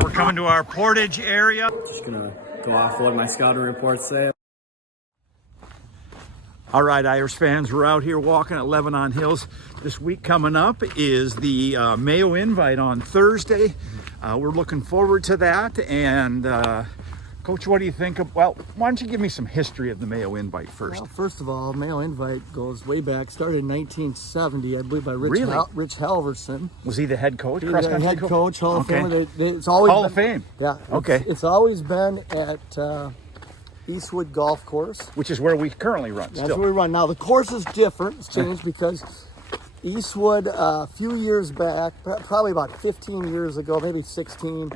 right, we're coming to our portage area. Just gonna go off what my scouting reports say. All right, Irish fans, we're out here walking at Lebanon Hills. This week coming up is the Mayo Invite on Thursday. We're looking forward to that. And Coach, what do you think of, well, why don't you give me some history of the Mayo Invite first? Well, first of all, Mayo Invite goes way back, started in 1970, I believe, by Rich Halverson. Was he the head coach? He was the head coach, Hall of Famer. It's always Hall of Fame? Yeah. Okay. It's always been at Eastwood Golf Course. Which is where we currently run. That's where we run. Now, the course is different. It's changed because Eastwood, a few years back, probably about 15 years ago, maybe 16,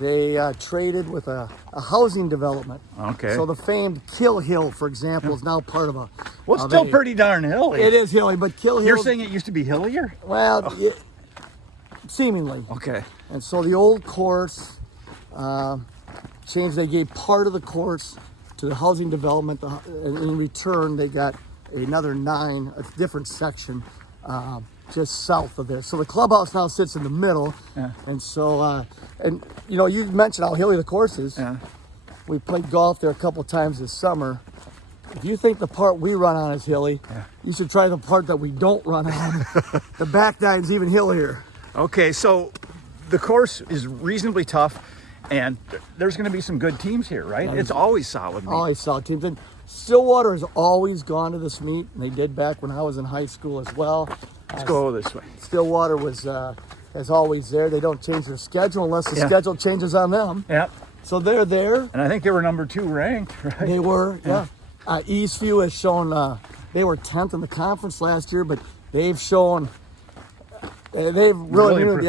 they traded with a housing development. Okay. So the famed Kill Hill, for example, is now part of a... Well, it's still pretty darn hilly. It is hilly, but Kill Hill... You're saying it used to be hillier? Well, seemingly. Okay. And so the old course changed. They gave part of the course to the housing development, and in return they got another 9, a different section just south of there. So the clubhouse now sits in the middle. And so and you know, you mentioned how hilly the course is. We played golf there a couple times this summer. If you think the part we run on is hilly, you should try the part that we don't run on. The back nine's even hillier. Okay, so the course is reasonably tough, and there's going to be some good teams here, right? It's always solid meet. Always solid teams. And Stillwater has always gone to this meet, and they did back when I was in high school as well. Let's go this way. Stillwater was always there. They don't change their schedule unless the schedule changes on them. Yep. So they're there. And I think they were number 2 ranked, right? They were, Eastview has shown, they were 10th in the conference last year, but they've shown, they've really improved.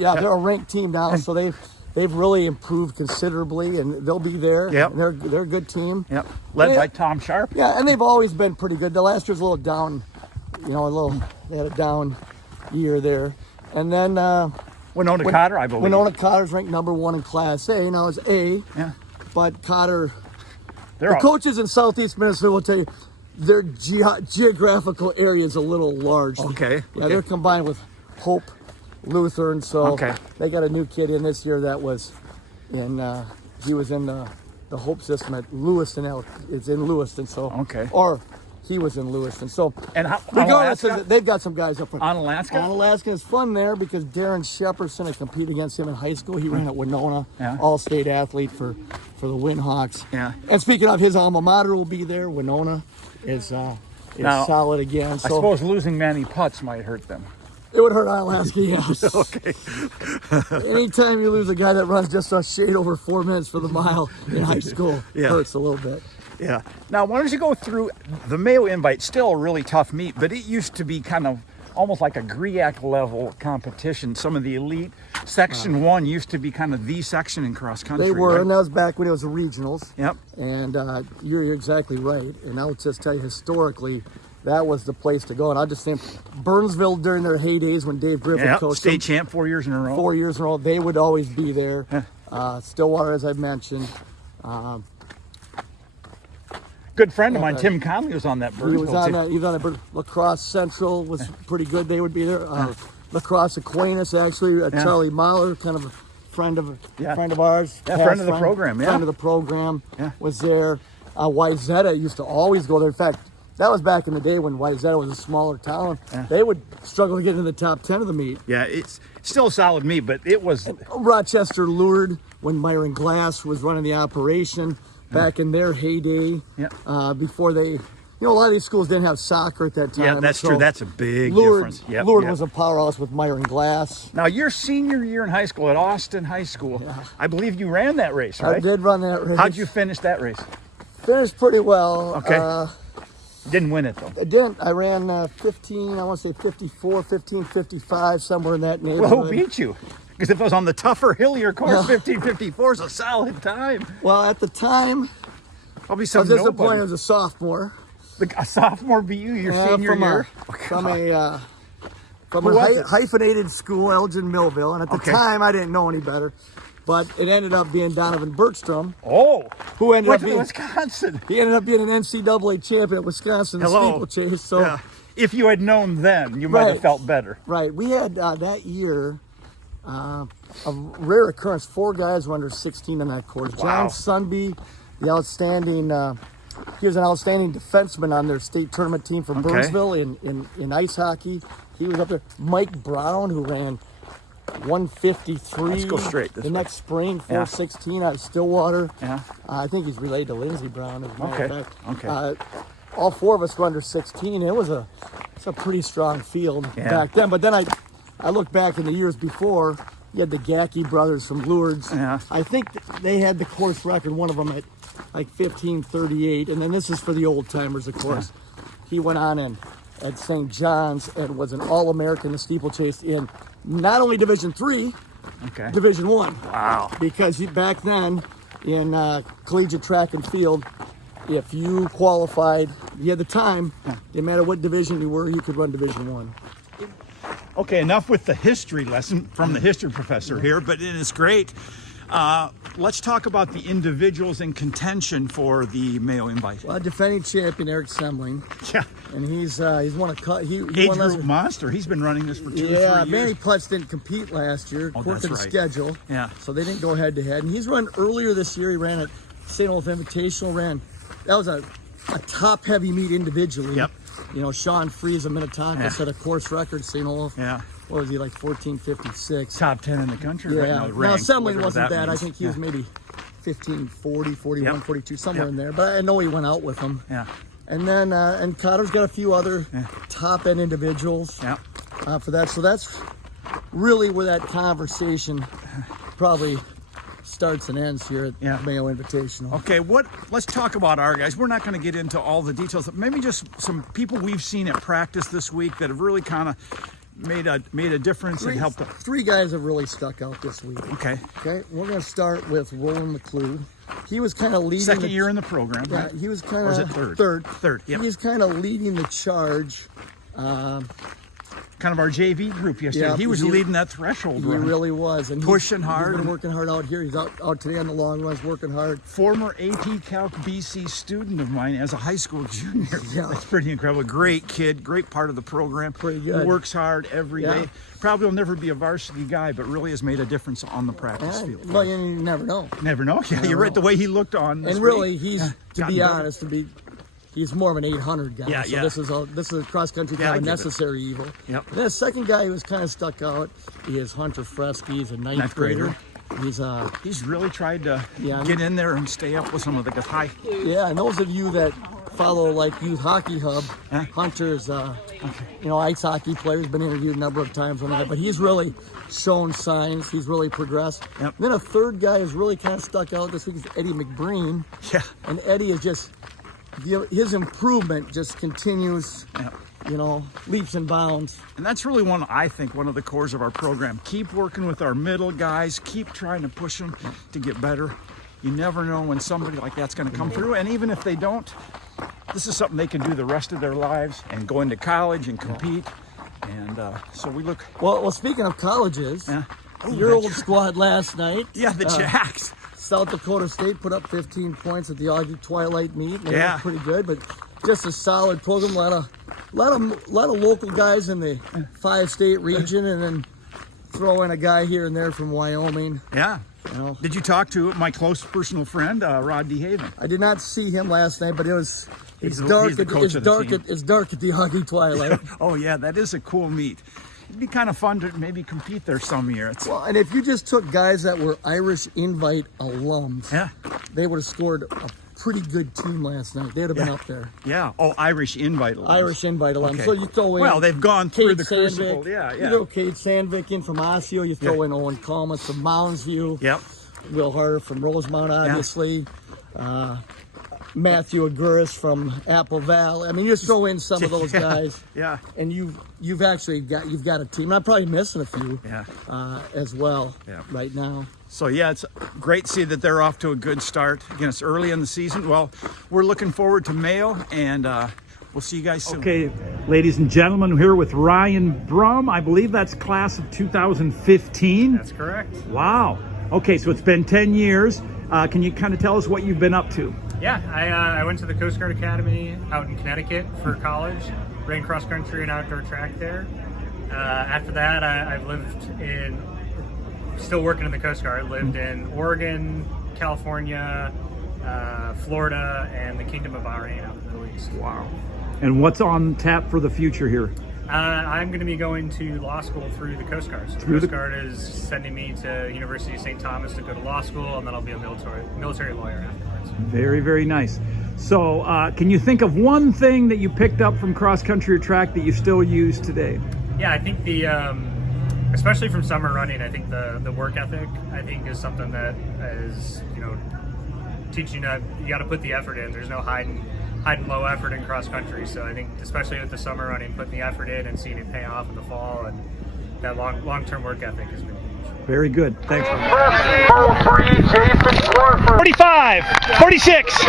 They're a ranked team now, so they've really improved considerably, and they'll be there. Yep. And they're a good team. Yep. Led by Tom Sharp. Yeah, and they've always been pretty good. The last year's a little down, they had a down year there. And then Winona Cotter, I believe. Winona Cotter's ranked number 1 in Class A. Now it's A. Yeah. But Cotter, the coaches in Southeast Minnesota will tell you their geographical area is a little large. Okay. Yeah, they're combined with Hope Lutheran, so they got a new kid in this year that was in, he was in the Hope system at Lewiston. It's in Lewiston, so. Or he was in Lewiston. So, and regardless, they've got some guys up on Alaska. On Alaska is fun there because Darren Shepardson, I competed against him in high school. He ran at Winona, all-state athlete for the Windhawks. Yeah. And speaking of, his alma mater will be there. Winona is now, solid again. So, I suppose losing Manny Putz might hurt them. It would hurt Alaska, yes. Okay. Anytime you lose a guy that runs just a shade over 4 minutes for the mile in high school, hurts a little bit. Yeah. Now, why don't you go through the Mayo Invite? Still a really tough meet, but it used to be kind of almost like a GRIAC level competition. Some of the elite Section 1 used to be kind of the section in cross country. They were, right? And that was back when it was the regionals. Yep. And you're exactly right. And I'll just tell you, historically, that was the place to go. And I just think Burnsville during their heydays when Dave Griffith coached state champ 4 years in a row. 4 years in a row, they would always be there. Stillwater, as I mentioned. Good friend of mine, Tim Conley, was on that Burnsville team. He was on that. Lacrosse Central was pretty good. They would be there. Lacrosse Aquinas, actually. Charlie Mahler, kind of a friend of ours. Yeah, friend of the program. Friend of the program was there. Wayzata used to always go there. In fact, that was back in the day when Wayzata was a smaller town. They would struggle to get in the top 10 of the meet. Yeah, it's still a solid meet, but it was... And Rochester lured when Myron Glass was running the operation back in their heyday. Before they... a lot of these schools didn't have soccer at that time. Yeah, that's true. That's a big difference. Lourdes was a powerhouse with Myron Glass. Now, your senior year in high school at Austin High School, I believe you ran that race, right? I did run that race. How'd you finish that race? Finished pretty well. Okay. Didn't win it, though. I didn't. I ran 15, I want to say 54, 15, 55, somewhere in that neighborhood. Well, who beat you? Because if it was on the tougher, hillier course, 15:54 is a solid time. Well, at the time, Probably I was disappointed as a sophomore. A sophomore beat you your senior year? From a hyphenated school, Elgin Millville. And at the time, I didn't know any better. But it ended up being Donovan Bergstrom. Who ended up being Wisconsin. He ended up being an NCAA champion at Wisconsin steeplechase. So if you had known then, you might have felt better. Right. We had that year, A rare occurrence. 4 guys were under 16 in that course. Wow. John Sunby, the outstanding, he was an outstanding defenseman on their state tournament team from Burnsville in ice hockey. He was up there. Mike Brown, who ran 153. Let's go straight this the way. next spring, 416 out of Stillwater. Yeah. I think he's related to Lindsey Brown, as a matter of fact. Okay. All 4 of us were under 16. It's a pretty strong field back then. But then I look back in the years before. You had the Gacky brothers from Lourdes. Yeah. I think they had the course record, one of them at like 15:38. And then this is for the old timers, of course. He went on and at St. John's and was an All-American in steeplechase in not only Division III, Division I. Wow. Because back then in collegiate track and field, if you qualified, you had the time, no matter what division you were, you could run Division I. Okay, enough with the history lesson from the history professor here, but it is great. Let's talk about the individuals in contention for the Mayo Invite. Well, defending champion Eric Semling. Yeah. And he's won a he Age won group monster. He's been running this for 2 or 3 years. Yeah, Manny Putz didn't compete last year, according to the schedule. Yeah. So they didn't go head to head. And he's run earlier this year. He ran at St. Olaf Invitational. That was a top heavy meet individually. Yep. You know, Sean Freeze of Minnetonka set a course record, St. Olaf. Yeah. What was he, like 14:56? Top 10 in the country Yeah. right now. Now, Ranked, Semling whatever wasn't that. means. I think he was maybe 15:40, 41, Yep. 42, somewhere in there. But I know he went out with him. Yeah. And then, and Cotter's got a few other top end individuals Yeah. for that. So that's really where that conversation probably starts and ends here at Mayo Invitational. Okay, let's talk about our guys. We're not going to get into all the details, but maybe just some people we've seen at practice this week that have really kind of made a difference and helped us. 3 guys have really stuck out this week. Okay. Okay, we're going to start with Roland McLeod. He was kind of leading. Second year in the program, Yeah, right? he was kind Or of is it third? Third, yeah. He was kind of leading the charge. Kind of our JV group yesterday. Yeah, He was leading that threshold He run. really was. And Pushing he's hard. been working hard out here. He's out today on the long runs, working hard. Former AP Calc BC student of mine as a high school junior. Yeah. That's pretty incredible. Great kid, great part of the program. Pretty good. He works hard every Yeah. day. Probably will never be a varsity guy, but really has made a difference on the practice field. Well, you never know. Never know. Yeah, you're right. The way he looked on this And really, week, he's to gotten be better. honest, he's more of an 800 guy. Yeah, so yeah. This is a cross country Yeah, I kind of get it. necessary evil. Yep. And then the second guy who was kind of stuck out is Hunter Fresky. He's a ninth grader. He's really tried to Yeah, get in there and stay up with some of the high. Yeah, and those of you that follow like Youth Hockey Hub, Hunter's ice hockey player, has been interviewed a number of times on that, but he's really shown signs. He's really progressed. Yep. Then a third guy who's really kind of stuck out this week is Eddie McBreen. Yeah. And Eddie is just, his improvement just continues, leaps and bounds. And that's really one of the cores of our program. Keep working with our middle guys. Keep trying to push them to get better. You never know when somebody like that's going to come through. And even if they don't, this is something they can do the rest of their lives and go into college and compete. And so we look. Well, speaking of colleges, your old squad last night. Yeah, the Jacks. South Dakota State put up 15 points at the Augie Twilight meet. They Yeah. looked pretty good, but just a solid program. A lot of local guys in the 5-state region, and then throw in a guy here and there from Wyoming. Yeah. You know. Did you talk to my close personal friend, Rod DeHaven? I did not see him last night, but it's He's dark. the coach of the team. It's dark at the Augie Twilight. Oh yeah, that is a cool meet. It'd be kind of fun to maybe compete there some year. Well, and if you just took guys that were Irish Invite alums, they would have scored a pretty good team last night. They would have been up there. Yeah. Oh, Irish Invite alums. Irish Invite alums. Okay. So you throw in. Well, they've gone through Kate the Sandvik. crucible. Yeah. You throw Kate Sandvik in from Osseo. You throw in Owen Kalmas from Mounds View. Yep. Will Harder from Rosemount, obviously. Matthew Aguirres from Apple Valley. I mean, you just throw in some of those guys. Yeah. And you've actually got a team. I'm probably missing a few. As well. Yeah. Right now. So yeah, it's great to see that they're off to a good start. Again, it's early in the season. Well, we're looking forward to Mayo, and we'll see you guys soon. Okay, ladies and gentlemen, we're here with Ryan Brum. I believe that's class of 2015. That's correct. Wow. Okay, so it's been 10 years. Can you kind of tell us what you've been up to? Yeah, I went to the Coast Guard Academy out in Connecticut for college, ran cross country and outdoor track there. After that, I've lived in still working in the Coast Guard. Lived in Oregon, California, Florida, and the Kingdom of Bahrain out in the Middle East. Wow. And what's on tap for the future here? I'm going to be going to law school through the Coast Guard. So the Coast Guard is sending me to University of St. Thomas to go to law school, and then I'll be a military lawyer afterwards. Very, very nice. So can you think of one thing that you picked up from cross country or track that you still use today? Yeah, I think especially from summer running, I think the work ethic, I think, is something that is, teaching that you got to put the effort in. There's no hiding low effort in cross country. So I think, especially with the summer running, putting the effort in and seeing it pay off in the fall, and that long-term work ethic has been huge. Very good. Thanks. 45, 46.